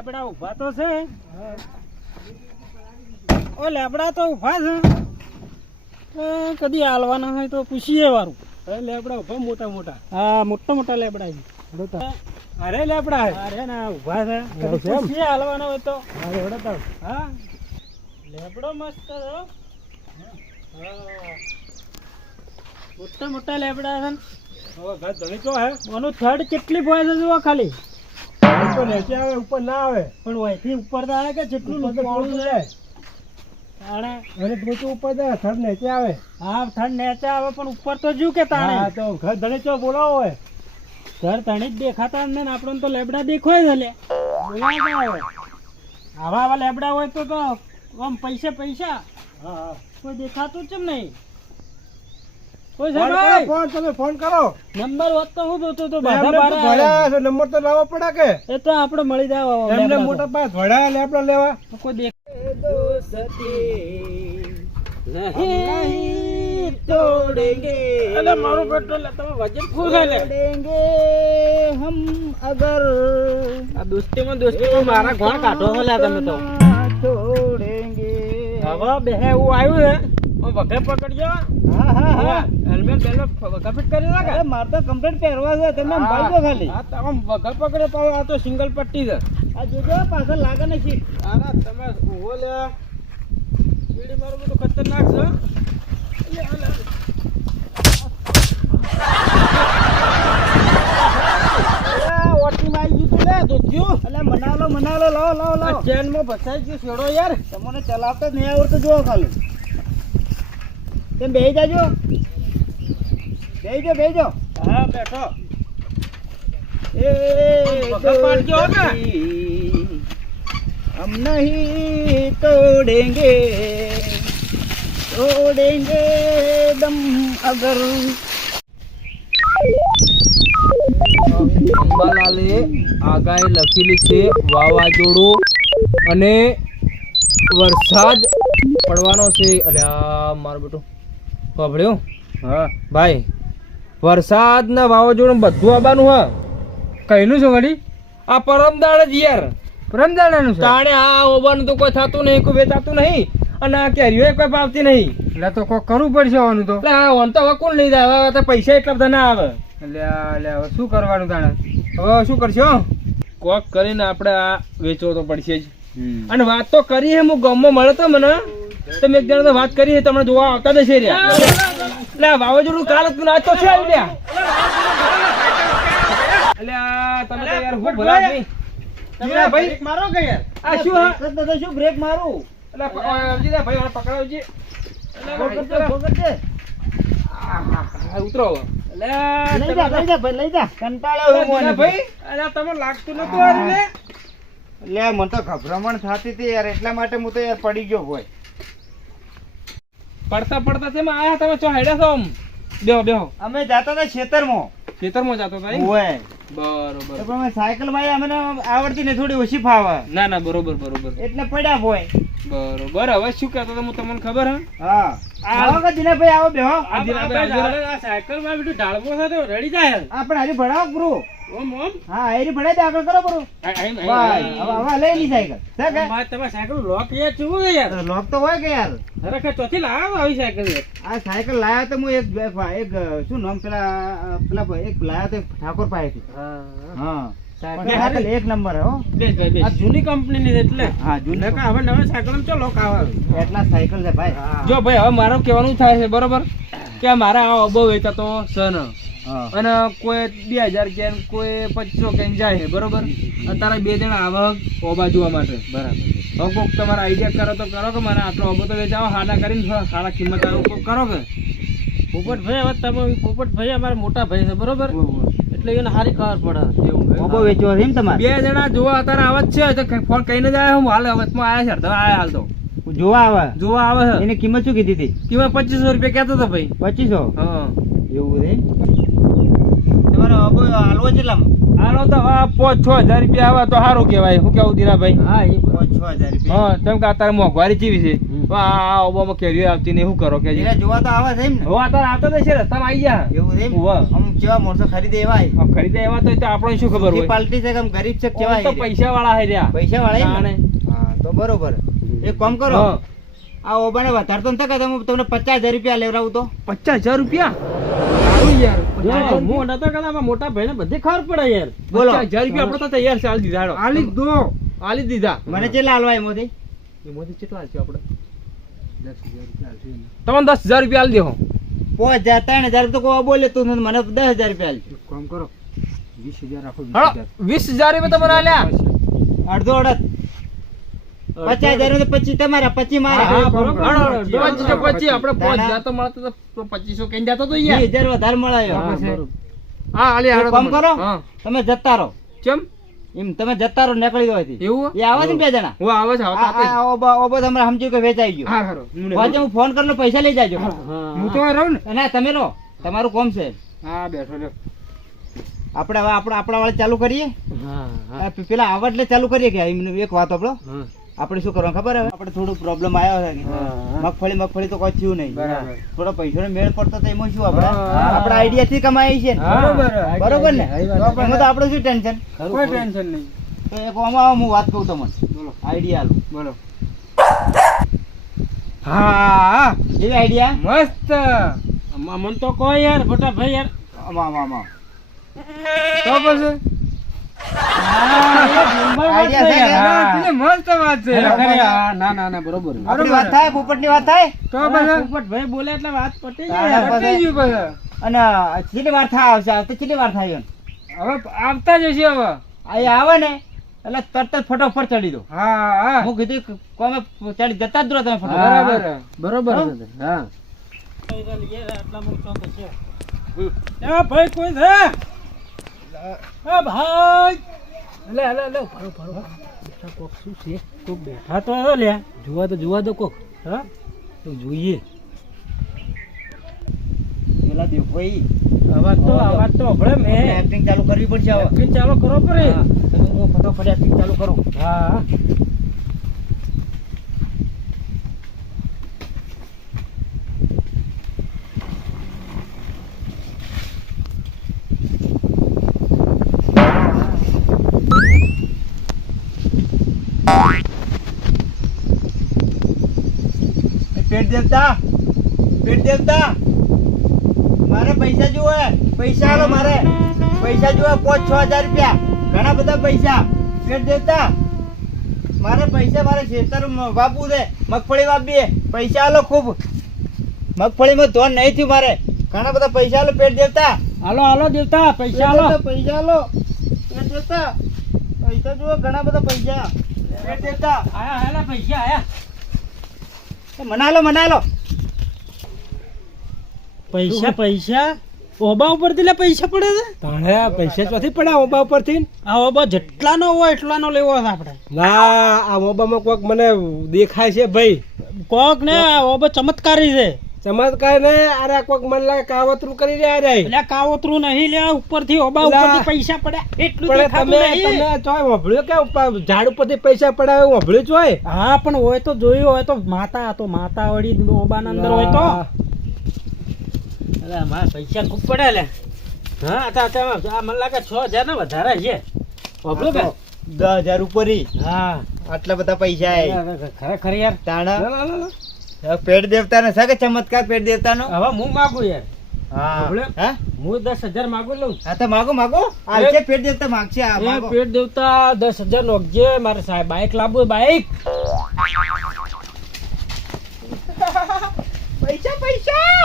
લેબડા ઉભા તો છે. ઓ લેબડા તો ઉભા છે. કદી હાલવાના હોય તો પૂછીએ વારું. લેબડા ઉભા મોટા મોટા. હા મોટા મોટા લેબડા છે. અરે લેબડા અરે ના ઉભા છે. કદી પૂછીએ હાલવાના હોય તો. હા લેબડો મસ્ત છે. મોટા મોટા લેબડા છે. ઘર ધણી તો હે આનું થડ કેટલી હોય છે જુઓ ખાલી. તો નીચે આવે ઉપર ના આવે પણ વહીથી ઉપર તો આવે કે જેટલું પોળું છે. તાણે અને તું ઉપર જાય થર નીચે આવે. હા થડ નીચે આવે પણ ઉપર તો જ્યું કે તાણે. હા તો ઘર ધણી તો બોલાવો હોય. ઘર ધણી જ દેખાતા ને આપણને તો લેબડા દેખાય છે લે. બોલાવતા આવા આવા લેબડા હોય તો આમ પૈસા પૈસા. હા કોઈ દેખાતું જ નહીં. કોઈ ફોન સાહેબ કરો, ફોન તમે ફોન કરો. નંબર હોત તો હું જોતો તો એમને બધા તો બારા ધોળા છે, નંબર તો લાવવો પડે કે એ તો આપણે મળી જાવ એમને મોટા પાસે ધોળા લેબડા લેવા. કોઈ નહીં તોડેંગે. અરે મારું પેટ્રોલ તમે વજન ફૂલ તોડેંગે હમ અગર આ દોસ્તીમાં મારા ઘોડ કાઢો છો લે તમે તો. તોડેંગે હવે બે એવું આવ્યું ને વગર પકડજો. હા હા હા હેલ્મેટ બેલ્મેટ વગર ફિટ કરી નાખે. અરે મારે તો કમ્પ્લીટ પહેરવા છે તમે ભાઈ દો ખાલી. હા તમે વગર પકડે પાવ આ તો સિંગલ પટ્ટી છે. આ જોજો પાછળ લાગે ને સીટ. અરે તમે ઉભો લે. સીડી મારું બધું ખતરનાક છે. મનાલો લાવો ચેન માં ફસાઈ ગયું છોડો યાર. તમને ચલાવતા જ નહીં આવડતું જુઓ ખાલી. તેમ બેહી જાજો. બેહી હા બેઠો. हम नहीं तोड़ेंगे दम अगर. અંબાલાલે આગાહી લખેલી છે વાવાઝોડું અને વરસાદ પડવાનો છે. અલ્યા મારું બેટું સાંભળ્યું? હા ભાઈ વરસાદ ને વાવાઝોડું બધું આવવાનું હા. કઈનું છે વળી? આ પરમદાળ જ યાર. પરમદાળનું છે તાણે આ હોવાનું તો કોઈ થતું નહીં, કોઈ વેચાતું નહીં અને આ કેરીઓ કોઈ પાવતી નહીં. એટલે તો કોઈ કરવું પડશે આવવાનું તો. એટલે આ વન તો હવે કોણ લઈ જાય? હવે તો પૈસા એટલા બધા ના આવે. એટલે હવે શું કરવાનું તાણે? હવે શું કરશો? કોક કરીને આપણે આ વેચવો તો પડશે જ. અને વાત તો કરી હે, હું ગામમાં મળે તો મને તમે એક જણા તો વાત કરી છે, તમને જોવા આવતા જશે રહ્યા. એટલે આ વાવાઝોડું કાલ જ આજ તો છે આવ્યું. એટલે તમે તો યાર હું ભલા નહીં. ભાઈ મારો કે યાર આ શું હા શું બ્રેક મારું? એટલે ભાઈ મને પકડાવજી. ઉતરો લઈ જા કંટાળો ભાઈ. અરે તમે લાગતું નતું આ રે. લે મને તો ગભરામણ થતી હતી યાર, એટલા માટે હું તો યાર પડી ગયો હોય. પડતા છે આયા તમે ચો હેડ્યા છો? આમ બેહો અમે જાતા હતા ખેતરમાં. ખેતરમાં જાતો ભાઈ? ઓય બરોબર. તો પણ સાયકલ માં અમને આવડતી ને થોડી ઓછી ફાવે. ના બરોબર એટલે પડ્યા હોય. બરોબર. હવે શું કહેતો તો હું તમને ખબર હે? હા આવો કે દિનેશભાઈ આવો બેહો. આ સાયકલ માં બેટું ઢાળવો છે તો રેડી જાય. આપણે હારી ભણાવો પૂરો. ઓમ હા હારી ભણાઈ દે આગળ કરો પૂરો. હવે લઈ લી સાયકલ. તમારે સાયકલ લોક યાર ચૂવું છે યાર. લોક તો હોય કે યાર. અરે કે ચોથી લાવો આવી સાયકલ યાર. આ સાયકલ લાયા તો હું એક શું નામ પેલા એક લાયા તો ઠાકોર પાસેથી. હા સાયકલ એક નંબર હે હો. આ જૂની કંપની ની એટલે. હા જૂની. હવે નવા સાયકલ માં ચો લોક આવે. એટલા સાયકલ છે ભાઈ. જો ભાઈ હવે મારું કહેવાનું થાય છે બરોબર કે મારા આ અબો વેચાતો સન અને કોઈ 2000 કે કોઈ 2500 કે જાય છે બરોબર. અત્યારે બે જણા આવક ઓબા જોવા માટે બરાબર. હવે કોક તમારા આઈડિયા કરો તો કરો કે મને આટલો અબો તો વેચાવો, હાડા કરીને સારા કિંમત આવું કોક કરો કે. પોપટભાઈ હવે તમે પોપટભાઈ અમારા મોટા ભાઈ છે બરોબર, એટલે એને સારી ખબર પડે. એવું ઓબો વેચવો છે એમ તમારે? બે જણા જોવા અત્યારે આવત છે તો ફોન કહીને જ આવ્યા. હું હાલ અવતમાં આવ્યા છે, હાલ તો જોવા આવે છે. એની કિંમત શું કીધી હતી? કિંમત 2500 રૂપિયા કહેતો હતો ભાઈ. 2500? હા એવું છે. તમારો અબો હાલવો કેટલામાં? હાલો તો 5-6 હજાર રૂપિયા આવે તો સારું કહેવાય. શું કેવું દીનાભાઈ? હા એ 5-6 હજાર રૂપિયા. હા તેમ કે અત્યારે મોંઘવારી જેવી છે આ ઓબામાં કેરીઓ આવતી ને શું કરો કે એટલે જોવા તો આવે છે એમ ને હો અત્યારે આવતા જ છે રસ્તામાં આવી જા એવું છે એમ હોવે. આમ કેવા માણસો ખરીદે એવા છે? ખરીદે એવા તો આપણને શું ખબર હોય પાલટી છે કે આમ ગરીબ છે કે કેવા ઓમ તો છે? પૈસા વાળા હે રહ્યા પૈસા વાળા એમ ને? તાણે. હા તો બરોબર એક કામ કરો હા. આ ઓબાને વધારે તો નથી કે તમે તમને 50,000 રૂપિયા લેવડાવું તો 50,000 રૂપિયા જો, હું નતો કહેતા મોટા ભાઈને બધી ખબર પડે યાર બોલો. 50,000 રૂપિયા આપણે તો તૈયાર છે આલી દીધા હાલો. આલી દો આલી દીધા મને કેટલા હાલવા એમાંથી એમાંથી કેટલા છે આપણે તમને 10,000 રૂપિયા આલી દેહો 5,000 3,000 તો કોઈ બોલે તું નથી, મને 10,000 રૂપિયા આલજો. કામ કરો 20,000 રાખો હાલો 20,000 રૂપિયા તમને આલ્યા અડધો અડધ 50,000 માં તો 25 તમારા 25 મારા હા, બરોબર. હાલો, હાલો, 25 આપણે 5,000 તો મળતો તો 2500 કઈ જતો તો યાર 2,000 વધારે મળાયો હા, બરોબર. હા આલી હાલો એક કામ તમને. કરો હા તમે જતા રહો ચમ એમ તમે જતા રહો નીકળી દો અહીંથી. એવું એ આવે છે ને બે જણા હું આવે છે આવતા આપે. આ ઓબો તમને સમજ્યું કે વેચાઈ ગયો હા હારો પાછો હું ફોન કરીને પૈસા લઈ જાજો હું તો રહું ને ના તમે લો તમારું કોમ છે હા બેઠો લ્યો આપણે હવે આપણા વાળા ચાલુ કરીએ હા આ પેલા આવા એટલે ચાલુ કરીએ કે એમને એક વાત આપણો હા આપણે શું કરવાનું ખબર હવે આપણે થોડું પ્રોબ્લેમ આવ્યો છે કે હા. મગફળી તો કોઈ થયું નહીં બરાબર. થોડો પૈસાનો મેળ પડતો તો એમાં શું આપણે હા. આપણા આઈડિયા થી કમાઈ છે ને. હા. બરોબર ને હા, એમાં તો આપણે શું ટેન્શન કોઈ ટેન્શન નહીં તો એક આમાં હું વાત કહું તમને બોલો આઈડિયા આલું બોલો હા એવી આઈડિયા મસ્ત મન તો કોઈ યાર મોટા ભાઈ યાર આમાં તો પછી આઈડિયા છે કે? હા, પેલી મસ્ત વાત છે ના ના ના બરોબર આપણી વાત થાય પોપટની વાત થાય તો પછી ભાઈ બોલે એટલે વાત પટી જાય. પતી ગયું પછી. અને કેટલી વાર થાય આવશે આવતે કેટલી વાર થાય એમ? હવે આવતા જ હશે હવે અહીં આવે ને એટલે તરત જ ફટોફટ ચડી દો હા હા હું કીધું કોમે ચડી જતા જ રહો તમે ફટોફટ. બરાબર બરોબર હા? છે હા ભાઈ કોઈ છે ભાઈ લે લે લે ભરો ભરો કોક શું છે કોક બેઠા તો આવ્યો લે જોવા દો કોક હા તો જોઈએ પેલા દેખો ઈ. અવાજ તો હભળે આપણે મેં એક્ટિંગ ચાલુ કરવી પડશે હવે. એક્ટિંગ ચાલુ કરો પડે હા, તમે હું ફટોફટ એક્ટિંગ ચાલુ કરું. હા એ પેટ દેવતા મારે પૈસા જોવે પૈસા આલો મારે પૈસા જોવે 5,000-6,000 રૂપિયા ઘણા બધા પૈસા પેટ દેવતા મારે પૈસા મારે ખેતર વાપવું છે મગફળી વાપીએ પૈસા આલો ખૂબ મગફળીમાં ધોન નહીં થયું મારે ઘણા બધા પૈસા આલો પેટ દેવતા હાલો દેવતા પૈસા હાલો પૈસા આલો પેટ દેવતા પૈસા જોવે ઘણા બધા પૈસા પેટ દેવતા આયા પૈસા આયા મનાલો પૈસા ઓબા ઉપરથી લે પૈસા પડે છે તાણે પૈસા ચોથી પડ્યા ઓબા ઉપરથી આ ઓબા જેટલાનો હોય એટલાનો લેવો છે આપણે ના આ ઓબામાં કોક મને દેખાય છે ભાઈ કોક ને આ ઓબા ચમત્કારી છે ચમત્કાર ને અરે કોક મને લાગે કાવતરું કરી રહ્યા રે એટલે કાવતરું નહીં લે ઉપરથી ઓબા એટલે ઉપરથી પૈસા પડ્યા એટલું પણ દેખાતું તમે નહીં. ચોય વાપર્યો કે ઝાડ ઉપરથી પૈસા પડાવે વાપર્યું ચોય હા પણ હોય તો જોયું હોય તો માતા વળી ઓબાના અંદર હોય તો અરે મારા પૈસા ખૂબ પડે લે હા આ મને લાગે 6,000 ને વધારે છે વાપરો કે 10,000 ઉપર ઈ. હા આટલા બધા પૈસા ખરેખર યાર તાણા પેટ દેવતા ને કે ચમત્કાર પેટ દેવતા નો હવે હું માગું યાર હા બોલો. હા હું 10,000 માગું લઉં હા તો માગો આવશે પેટ દેવતા માગશે આ એ માગો. પેટ દેવતા 10,000 નોખજે મારે સાહેબ બાઈક લાવવું બાઈક પૈસા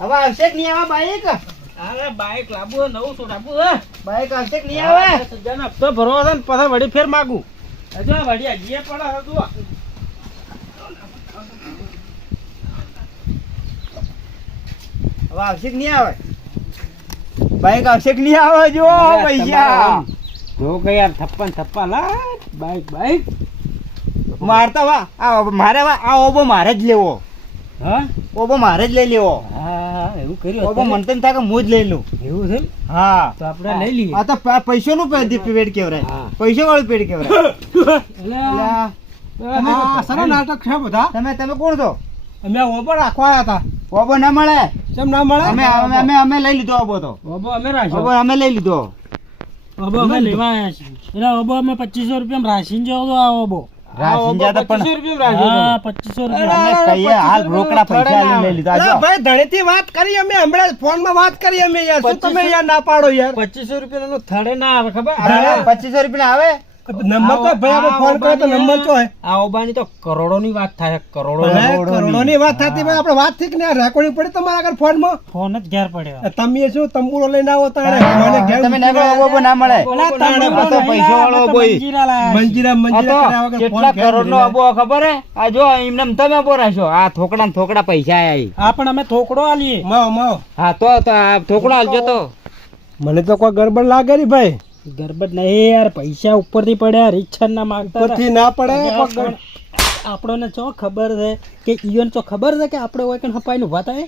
હવે આવશે કે નહીં આવે બાઈક અરે બાઈક લાવવું નવું શું લાવવું હે બાઈક આવશે કે નહીં આવે 10,000 નો હપ્તો ભરવો છે ને પછી વળી ફેર માગું હજુ આ વળી હજીએ પડે હજુ હવે આવશે કે નહીં આવે બાઈક આવશે કે નહીં આવે જો પૈસા જો કે યાર થપ્પા લા બાઈક મારતા વા મારે આ ઓબો મારે જ લેવો હા ઓબો મારે જ લઈ લેવો હા એવું કર્યું ઓબો મને તો એમ થાય કે હું જ લઈ લઉં એવું છે એમ? હા તો આપણે લઈ લઈએ આ તો પૈસો નું પેટ કેવરાય હા. પૈસો વાળું પેટ કેવરાય એટલે એટલે આ સરા નાટક છે બધા. તમે કોણ છો? અમે ઓબો રાખવા આયા હતા. ઓબો ના મળે. કેમ ના મળે? અમે લઈ લીધો ઓબો તો. ઓબો અમે રાખ્યો. ઓબો અમે લઈ લીધો. ઓબો અમે લેવા આવ્યા છીએ. એટલે ઓબો અમે 2500 રૂપિયામાં રાશિન જેવો તો આ ઓબો. રાશિન જાતા પણ 2500 રૂપિયામાં રાખ્યો. 2500 રૂપિયા. અમે કહીએ હાલ રોકડા પૈસા લઈને લઈ લીધા. અરે જો ભાઈ ધણીથી વાત કરી અમે હમણાં ફોનમાં વાત કરી અમે યાર. શું તમે યાર ના પાડો યાર? 2500 રૂપિયાનો થડે ના આવે ખબર? અરે 2500 રૂપિયા આવે. નંબર તો ભાઈ આપણે ફોન કર્યો તો નંબર તો હે. આ ઓબાની તો કરોડોની વાત થાય. કરોડોની વાત થતી ભાઈ આપણે વાત થઈ કે ને રેકોર્ડિંગ પડી તમારા આગળ ફોનમાં. ફોન જ ઘેર પડ્યો. તમે શું તંબુરો લઈને આવો તારે મને ઘેર તમે નીકળો ઓબો ના મળે. આ તો પૈસા વાળો બોય. મંજીરા આ તો કરાવવા કે કેટલા ફોન ઘેર કરોડનો ઓબો ખબર હે? આ જો એમને તમે ઓબો રાખ્યો. આ થોકડા ને થોકડા પૈસા આયા. આ પણ અમે થોકડો આલીએ. માવ માવ હા તો આ થોકડો આલજો તો. મને તો કોઈ ગડબડ લાગે ની ભાઈ. ગરબડ નહીં યાર, પૈસા ઉપરથી પડ્યા, રીક્ષા ના માંગતા હતા. ઉપરથી ના પડે કોઈ ગડ- આપણને ચો ખબર છે કે ઈવન ચો ખબર છે કે આપણે હોય કે હપાઈ નું વાત આવે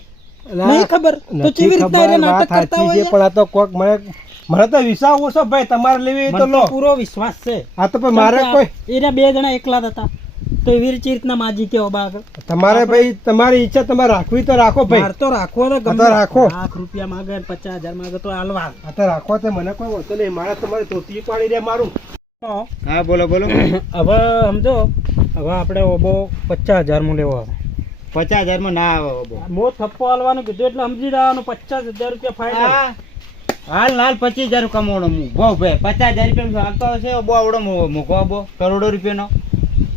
નહીં ખબર તો નથી કેવી રીતના ખબર, એને નાટક વાત કરતા સાચી હોય છે, પણ આ તો કોક મને તો વિશ્વાસ ઓછો ભાઈ તમારે લેવી હોય તો મને લો. તો પૂરો વિશ્વાસ છે. આ તો પણ મારે કોઈ એના બે જણા એકલા જ હતા તો એવી રીતના માજી કે ઓબા આગળ તમારે ભાઈ તમારી ઈચ્છા તમારે રાખવી તો રાખો ભાઈ. માર તો રાખવો ને આ તો રાખો. લાખ રૂપિયા માંગે 50,000 માંગે તો હાલવા. આ તો રાખો તે મને કોઈ હોતો નહીં. મારે તમારે ધોતી પાડી દે મારું. હા બોલો બોલો. હવે સમજો, હવે આપણે ઓબો 50,000 માં લેવો આવે. 50,000 માં ના આવે ઓબો. મો થપ્પો હાલવાનું કીધું એટલે સમજી જવાનું 50,000 રૂપિયા ફાયદો. હાલ 25,000 કમાવાનો હું બહુ ભાઈ. 50,000 રૂપિયા આવતો હશે ઓબો આવડો મૂકો ઓબો કરોડો રૂપિયાનો.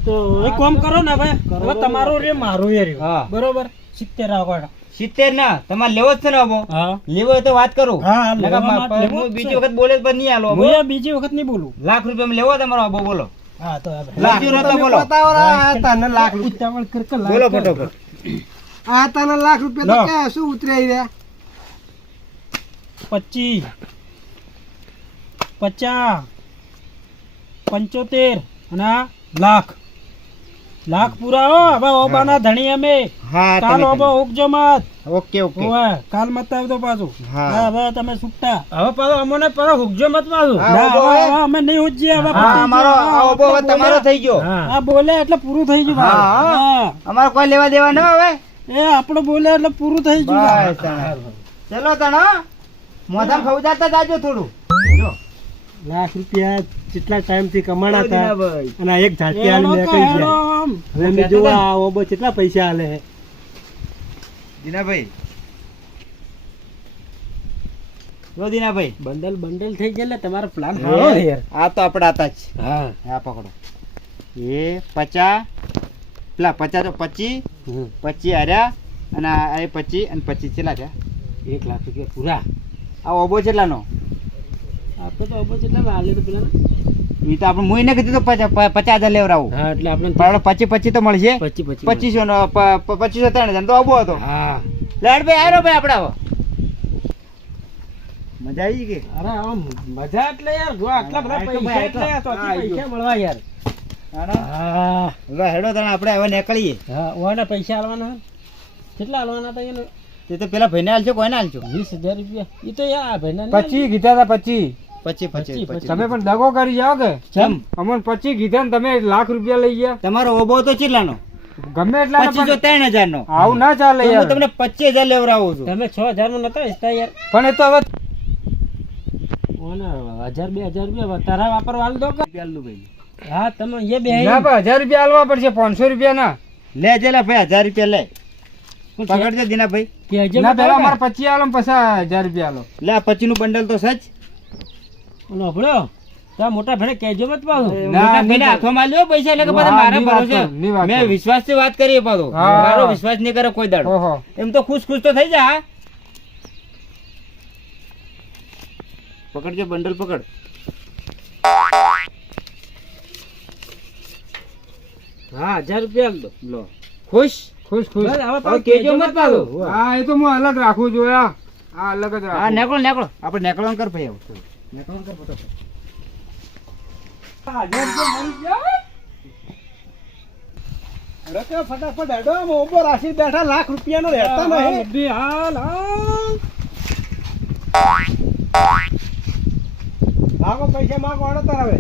તો એક કામ કરો ને ભાઈ, હવે તમારો રે મારો એ રહ્યો. હા. બરોબર 70 રાખો. 70 ના તમારે લેવો જ છે ને ઓબો? હા લેવો હોય તો વાત કરું. હા, નકર લેવામાં લેવો જ હું છે. બીજી વખત બોલે તો નહીં હાલો ઓબો. હું એ બીજી વખત નહીં બોલું. લાખ રૂપિયા લેવો તમારો ઓબો બોલો. હા તો હવે. લાખ રૂપિયા બોલો. બતાવો રા, આ તને લાખ રૂપિયા. ઉતાવળ કર કર લાખ બોલો કર. ફટોફટ. આ તને લાખ રૂપિયા લો. તો કે શું ઉતરાઈ રહ્યા? 25 50 75 અને આ લાખ પૂરા હો. હવે ઓબાના ધણી અમે. હા કાલ તમે ઓબો ઉગજો મત. Okay okay. ઓવે કાલ મત આવતો પાછું. હા. હા, હવે તમે છૂટા. હવે પાછો અમને પાછો ઉગજો મત પાછું. હા, ના, ઓબો હવે હવે. અમે નહીં ઉજ્જીએ હવે. હા પતી અમારો ગયું. આ ઓબો હવે તમારો થઈ ગયો. હા બોલે એટલે પૂરું થઈ ગયું. હા, ભાઈ. હા. હા. અમારો કોઈ લેવા દેવા ન હવે. એ આપણે બોલે એટલે પૂરું થઈ ગયું. બસ તાણે. ચલો તણ મોઢામાં ખવડાવતા જાજો થોડું. જો લાખ રૂપિયા કેટલા ટાઈમ થી કમાણા હતા ભાઈ. અને આ એક ઝાટકી હેડો આલી તો નીકળી હેડો ગયા. આમ. હવે એમને જોવા આ ઓબો કેટલા પૈસા આલે છે. દીનાભાઈ જો દીનાભાઈ બંડલ થઈ ગયા એટલે તમારો પ્લાન એ, સારો છે યાર. આ તો આપડા હતા જ. હા હા પકડો. એ 50 પેલા 50 તો 25 25 હાર્યા અને આ એ 25 અને 25 કેટલા થયા? 1 લાખ રૂપિયા પૂરા. આ ઓબો કેટલાનો? આપણે તો અબો જેટલા વાલે તો પેલા એ તો આપણે મુઈને કીધું તો 50,000 લેવડાવું. હા એટલે આપણે પણ 25 તો મળશે. 25 2500 નો 2500 3,000 તો ઓબો હતો. હા લાડભાઈ આવ્યો ભાઈ આપડા હવે. મજા આવી કે? અરે આમ મજા એટલે યાર જો આટલા બધા આટલો પૈસા ભાઈ, એટલે આ આટલો. ચોથી પૈસા મળવા યાર. હા હવે હેડો તને આપણે હવે નીકળીએ. હા ઓના પૈસા આલવાના કેટલા આલવાના હતા એને? તે તો પેલા ભાઈને આલજો કોઈને આલજો? 20,000 રૂપિયા. એ તો યાર ભાઈને 25 કીધા હતા 25. 25 તમે પણ દગો કરી જાઓ કે ચમ અમને 25 કીધા ને તમે લાખ રૂપિયા લઈ ગયા. તમારો ઓબો તો કેટલાનો? ગમે એટલા 25 3,000 નો. આવું ના ચાલે તો હું યાર. તમને 25,000 લેવડાવું છું. તમે 6,000 માં નતા ઈચ્છતા યાર. પણ એ તો હવે ઓના 1,000 2,000 રૂપિયા તારા વાપરવા આલ દો કે? ભાઈ હા તમે એ બે ના પણ 1000 રૂપિયા આલવા પડશે 500 રૂપિયા ના. લે જેલા ભાઈ 1000 રૂપિયા લે. પકડજો દીનાભાઈ. કેજો ના પેલા અમારે 25 આલો ને પછી 1000 રૂપિયા આલો. લે આ 25 નું બંડલ તો સચ. ઓનો ભળ્યો તો મોટા ભેડે કેજો મત પાછું. મોટા ભાઈને હાથોમાં લ્યો પૈસા એટલે કે બધા હા, મારા ની વાત ભરોસે. કરું, ની વાત મેં કરું. વિશ્વાસથી વાત કરી પાછો. હા. મારો વિશ્વાસ નહીં કરે કોઈ દાડો. ઓહો એમ તો ખુશ તો થઈ જા. પકડજો બંડલ પકડ. હા 1,000 રૂપિયા આલ દો. લો ખુશ. ખુશ ખુશ. બસ, હવે હવે પાછું કેજો મત પાછું. હા એ તો હું અલગ રાખું જોયા. આ અલગ જ હા રાખું. નેકળો નેકળો આપણે નેકળવાનું કર ભાઈ આવું. નેકળવાનું કર ફટાફટ. અરે કે ફટાફટ હેડો આમ ઓબો રાશી બેઠા લાખ રૂપિયાનો રહેતા નહીં. હા, બધી હાલ હાલ. ભાગો પૈસા માંગો આડો તાર હવે.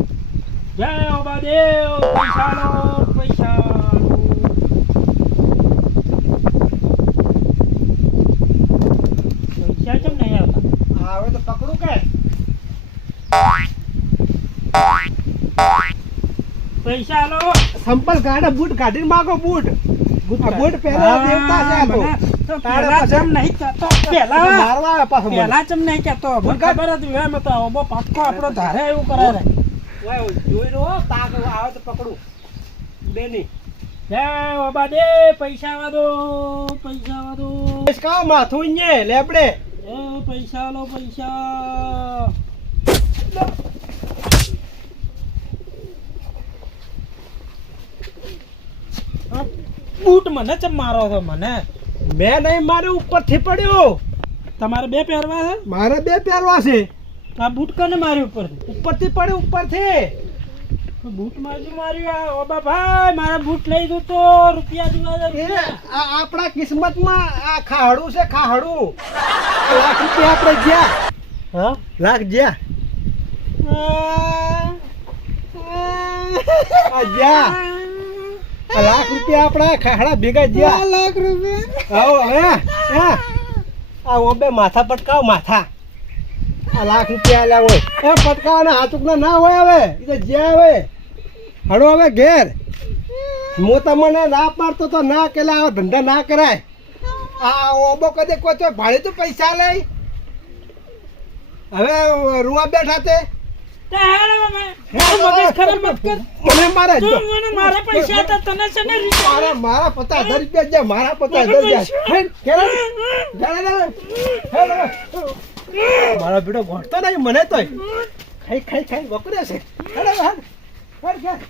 જય ઓબાદેવ પૈસા લો પૈસા પૈસા આલો. સંપલ ગાડે બૂટ કાઢીને માગો બૂટ આ બૂટ પહેલા દેવતા છે આ તો. મને તો તારે પહેલા પછી- ચમ નહીં કહેતો. પહેલા મારવા આવે પાછો મને. પહેલા ચમ નહીં કહેતો. મને ખબર હતી એમ તો ઓબો પાક્કો આપણો ધારે એવું કરે રે. ઓય, જોઈ રહ્યો તાક આવે તો પકડું બેની લે ઓબા દે પૈસા આવા દો. પૈસા આવા દો. કાવ માથું ઈયે લેબડે એ પૈસા લો પૈસા. આ બૂટ મને ચમ મારો છો મને? મેં નહીં મારે ઉપરથી પડ્યો તમારે બે પહેરવા છે? મારે બે પહેરવા છે આ બૂટ કને મારી ઉપર? ઉપરથી પડ્યો ઉપરથી બૂટ મારજો માર્યું. આ ઓબા ભાઈ મારા બૂટ લઈ દો તો રૂપિયા જોવા એ આ આપણા કિસ્મતમાં આ ખાહડું છે ખાહડું આ લાખ રૂપિયા આપણે જ્યાં હા લાખ જ્યાં આ જ્યાં આ લાખ રૂપિયા આપણા ખાહડા ભેગા જ્યાં લાખ રૂપિયા. આવો હે હે આ ઓબે માથા પટકાવ માથા આ લાખ રૂપિયા આલ્યા હોય એ પટકાવાના હાથુકના ના હોય હવે એ તો જ્યાં હવે હડો હવે ઘેર હું તમને ના પાડતો તો ના કેલા આવા ધંધા ના કરાય આ ઓબો કદે કોઈ તો ભાડે તો પૈસા લઈ હવે રૂવા બેઠા તે તે હેડ બાબા. તું મગજ ખરાબ મત કર. મને મારે જો તું મને મારા પૈસા હતા તને છે ને રૂપિયા. મારા 50,000 રૂપિયા જ્યાં મારા 50,000 જ્યાં હે કેરા મારા બેટો ગોઠતો નહીં મને તોય ખાઈ ખાઈ ખાઈ વપરે છે હેડો હેડ હેડ